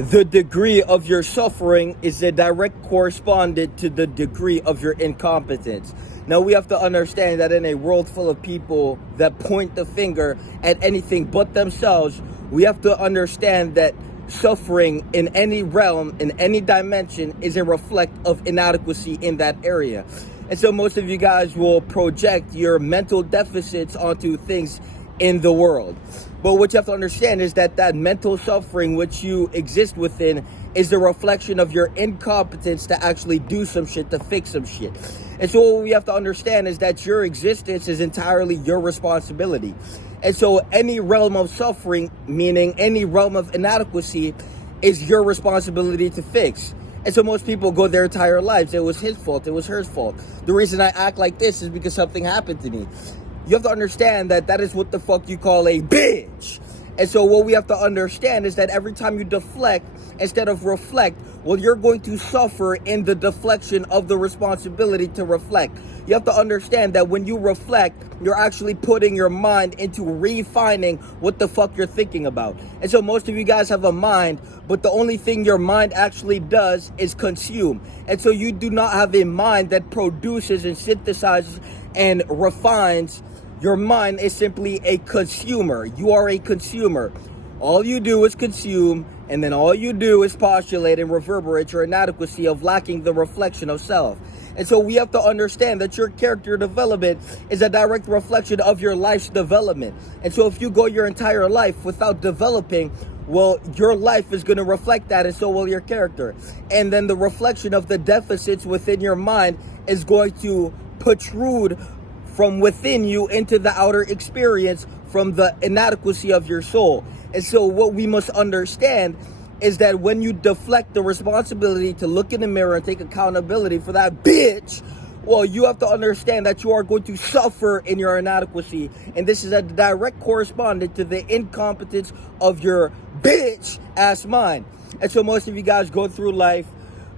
the degree of your suffering is a direct correspondent to the degree of your incompetence. Now, we have to understand that in a world full of people that point the finger at anything but themselves, we have to understand that suffering in any realm, in any dimension, is a reflect of inadequacy in that area. And so most of you guys will project your mental deficits onto things in the world. But what you have to understand is that that mental suffering which you exist within is the reflection of your incompetence to actually do some shit, to fix some shit. And so what we have to understand is that your existence is entirely your responsibility. And so any realm of suffering, meaning any realm of inadequacy, is your responsibility to fix. And so most people go their entire lives, it was his fault, it was her fault. The reason I act like this is because something happened to me. You have to understand that that is what the fuck you call a bitch. And so what we have to understand is that every time you deflect instead of reflect, well, you're going to suffer in the deflection of the responsibility to reflect. You have to understand that when you reflect, you're actually putting your mind into refining what the fuck you're thinking about. And so most of you guys have a mind, but the only thing your mind actually does is consume. And so you do not have a mind that produces and synthesizes and refines. Your mind is simply a consumer. You are a consumer. All you do is consume, and then all you do is postulate and reverberate your inadequacy of lacking the reflection of self. And so we have to understand that your character development is a direct reflection of your life's development. And so if you go your entire life without developing, well, your life is going to reflect that, and so will your character. And then the reflection of the deficits within your mind is going to protrude from within you into the outer experience from the inadequacy of your soul. And so what we must understand is that when you deflect the responsibility to look in the mirror and take accountability for that bitch, well, you have to understand that you are going to suffer in your inadequacy. And this is a direct correspondent to the incompetence of your bitch ass mind. And so most of you guys go through life,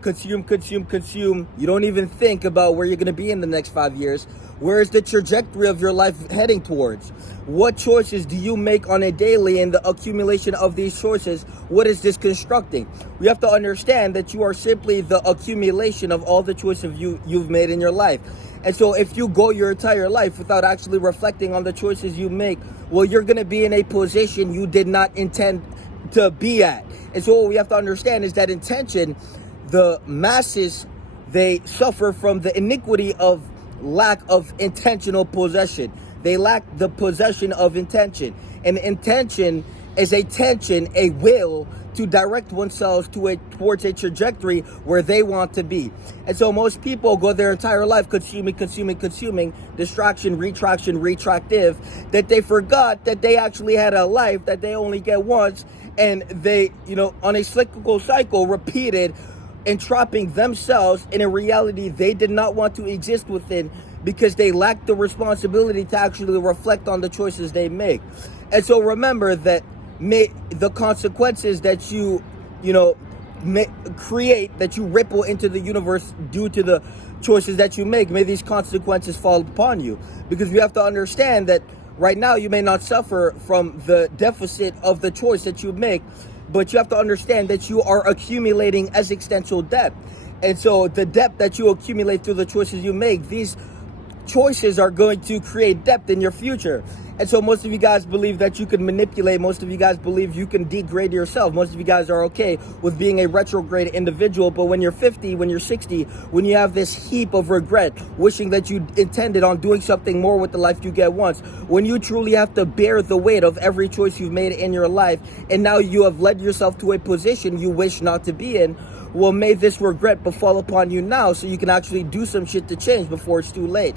consume. You don't even think about where you're going to be in the next 5 years. Where is the trajectory of your life heading towards? What choices do you make on a daily, and the accumulation of these choices, what is this constructing? We have to understand that you are simply the accumulation of all the choices you've made in your life. And so if you go your entire life without actually reflecting on the choices you make, well, you're going to be in a position you did not intend to be at. And so what we have to understand is that intention, the masses, they suffer from the iniquity of lack of intentional possession. They lack the possession of intention. And intention is a tension, a will to direct oneself towards a trajectory where they want to be. And so most people go their entire life consuming, distraction, retraction, retractive, that they forgot that they actually had a life that they only get once, and they, on a cyclical cycle, repeated, entrapping themselves in a reality they did not want to exist within because they lacked the responsibility to actually reflect on the choices they make. And so remember that the consequences that you create, that you ripple into the universe due to the choices that you make, may these consequences fall upon you. Because you have to understand that right now you may not suffer from the deficit of the choice that you make, but you have to understand that you are accumulating existential debt. And so the debt that you accumulate through the choices you make, these choices are going to create depth in your future. And so most of you guys believe that you can manipulate. Most of you guys believe you can degrade yourself. Most of you guys are okay with being a retrograde individual. But when you're 50, when you're 60, when you have this heap of regret, wishing that you intended on doing something more with the life you get once, when you truly have to bear the weight of every choice you've made in your life, and now you have led yourself to a position you wish not to be in, well, may this regret befall upon you now so you can actually do some shit to change before it's too late.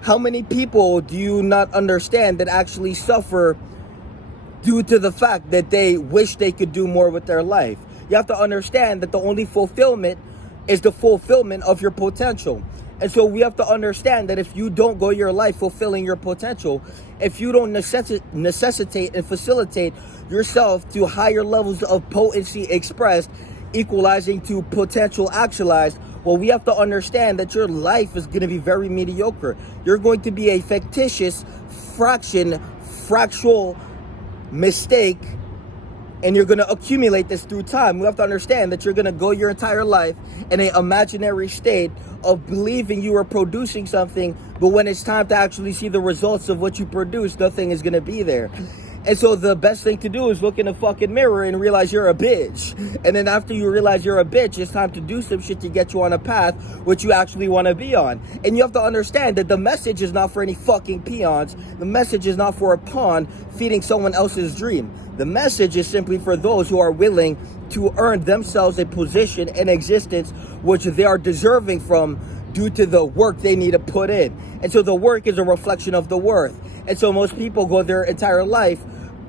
How many people do you not understand that actually suffer due to the fact that they wish they could do more with their life? You have to understand that the only fulfillment is the fulfillment of your potential. And so we have to understand that if you don't go your life fulfilling your potential, if you don't necessitate and facilitate yourself to higher levels of potency expressed, equalizing to potential actualized, well, we have to understand that your life is going to be very mediocre. You're going to be a fictitious fractal mistake and you're going to accumulate this through time. You have to understand that you're going to go your entire life in an imaginary state of believing you are producing something, but when it's time to actually see the results of what you produce, nothing is going to be there. And so the best thing to do is look in the fucking mirror and realize you're a bitch. And then after you realize you're a bitch, it's time to do some shit to get you on a path which you actually want to be on. And you have to understand that the message is not for any fucking peons. The message is not for a pawn feeding someone else's dream. The message is simply for those who are willing to earn themselves a position in existence which they are deserving from due to the work they need to put in. And so the work is a reflection of the worth. And so most people go their entire life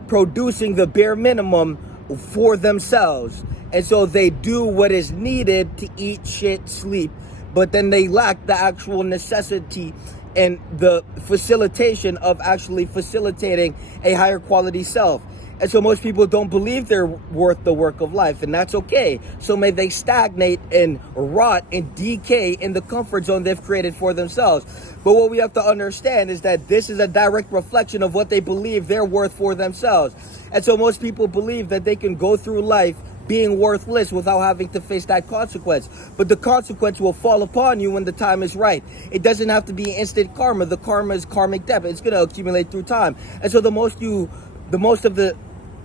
producing the bare minimum for themselves. And so they do what is needed to eat, shit, sleep, but then they lack the actual necessity and the facilitation of actually facilitating a higher quality self. And so most people don't believe they're worth the work of life, and that's okay. So may they stagnate and rot and decay in the comfort zone they've created for themselves. But what we have to understand is that this is a direct reflection of what they believe they're worth for themselves. And so most people believe that they can go through life being worthless without having to face that consequence. But the consequence will fall upon you when the time is right. It doesn't have to be instant karma. The karma is karmic debt. It's going to accumulate through time. And so the most of the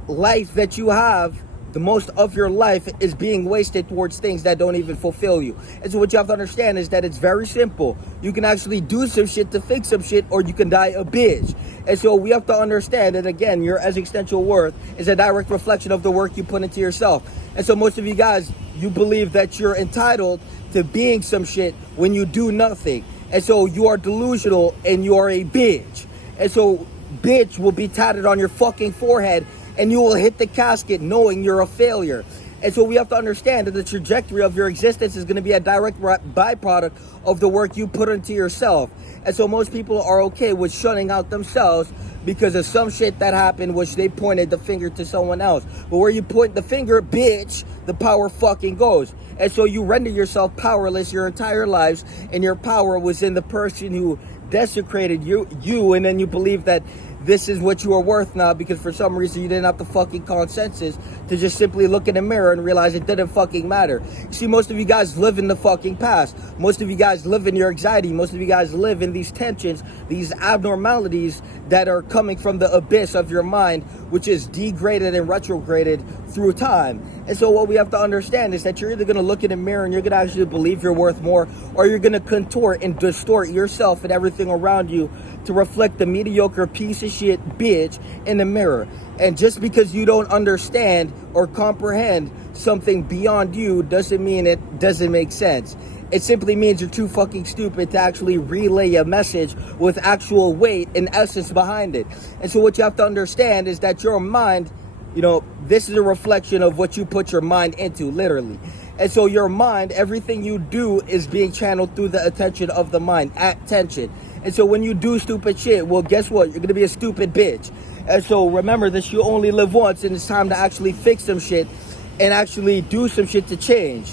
life that you have, the most of your life is being wasted towards things that don't even fulfill you. And so what you have to understand is that it's very simple. You can actually do some shit to fix some shit, or you can die a bitch. And so we have to understand that, again, your existential worth is a direct reflection of the work you put into yourself. And so most of you guys, you believe that you're entitled to being some shit when you do nothing. And so you are delusional and you are a bitch. And so bitch will be tatted on your fucking forehead, and you will hit the casket knowing you're a failure. And so we have to understand that the trajectory of your existence is going to be a direct byproduct of the work you put into yourself. And so most people are okay with shutting out themselves because of some shit that happened which they pointed the finger to someone else. But where you point the finger, bitch, the power fucking goes. And so you render yourself powerless your entire lives, and your power was in the person who desecrated you, and then you believe that this is what you are worth now because for some reason you didn't have the fucking consensus to just simply look in the mirror and realize it didn't fucking matter. You see, most of you guys live in the fucking past. Most of you guys live in your anxiety. Most of you guys live in these tensions, these abnormalities that are coming from the abyss of your mind, which is degraded and retrograded through time. And so what we have to understand is that you're either going to look in the mirror and you're going to actually believe you're worth more, or you're going to contort and distort yourself and everything around you to reflect the mediocre piece of shit bitch in the mirror. And just because you don't understand or comprehend something beyond you doesn't mean it doesn't make sense. It simply means you're too fucking stupid to actually relay a message with actual weight and essence behind it. And so what you have to understand is that your mind, this is a reflection of what you put your mind into, literally. And so your mind, everything you do is being channeled through the attention of the mind, attention. And so when you do stupid shit, well, guess what? You're going to be a stupid bitch. And so remember this, you only live once, and it's time to actually fix some shit and actually do some shit to change.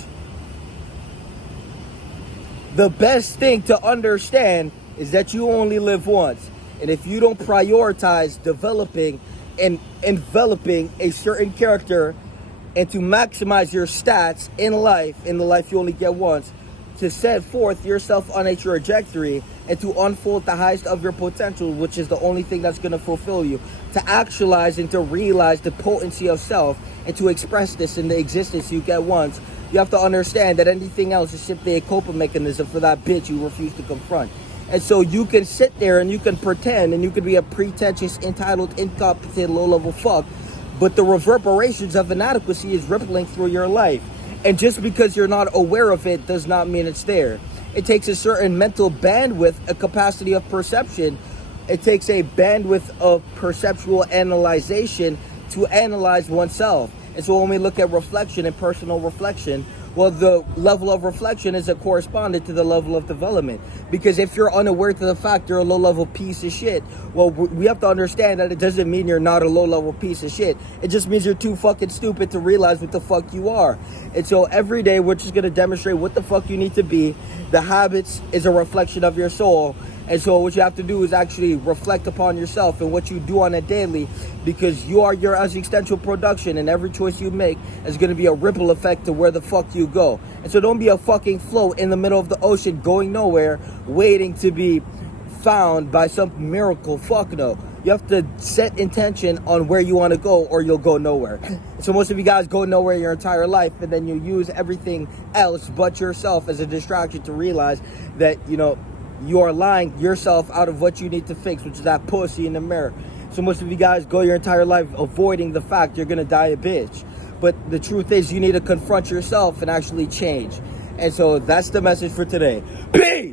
The best thing to understand is that you only live once. And if you don't prioritize developing and enveloping a certain character and to maximize your stats in the life you only get once, to set forth yourself on a trajectory and to unfold the highest of your potential, which is the only thing that's going to fulfill you, to actualize and to realize the potency of self and to express this in the existence you get once, you have to understand that anything else is simply a coping mechanism for that bitch you refuse to confront. And so you can sit there and you can pretend and you can be a pretentious, entitled, incompetent, low-level fuck, but the reverberations of inadequacy is rippling through your life. And just because you're not aware of it does not mean it's there. It takes a certain mental bandwidth, a capacity of perception. It takes a bandwidth of perceptual analyzation to analyze oneself. And so when we look at reflection and personal reflection, well, the level of reflection is a correspondent to the level of development. Because if you're unaware to the fact you're a low-level piece of shit, well, we have to understand that it doesn't mean you're not a low-level piece of shit. It just means you're too fucking stupid to realize what the fuck you are. And so every day we're just going to demonstrate what the fuck you need to be. The habits is a reflection of your soul. And so what you have to do is actually reflect upon yourself and what you do on a daily, because you are your existential production, and every choice you make is going to be a ripple effect to where the fuck you go. And so don't be a fucking float in the middle of the ocean going nowhere, waiting to be found by some miracle. Fuck no. You have to set intention on where you want to go, or you'll go nowhere. So most of you guys go nowhere your entire life, and then you use everything else but yourself as a distraction to realize that, you know, you are lying yourself out of what you need to fix, which is that pussy in the mirror. So most of you guys go your entire life avoiding the fact you're gonna die a bitch. But the truth is, you need to confront yourself and actually change. And so that's the message for today. Peace!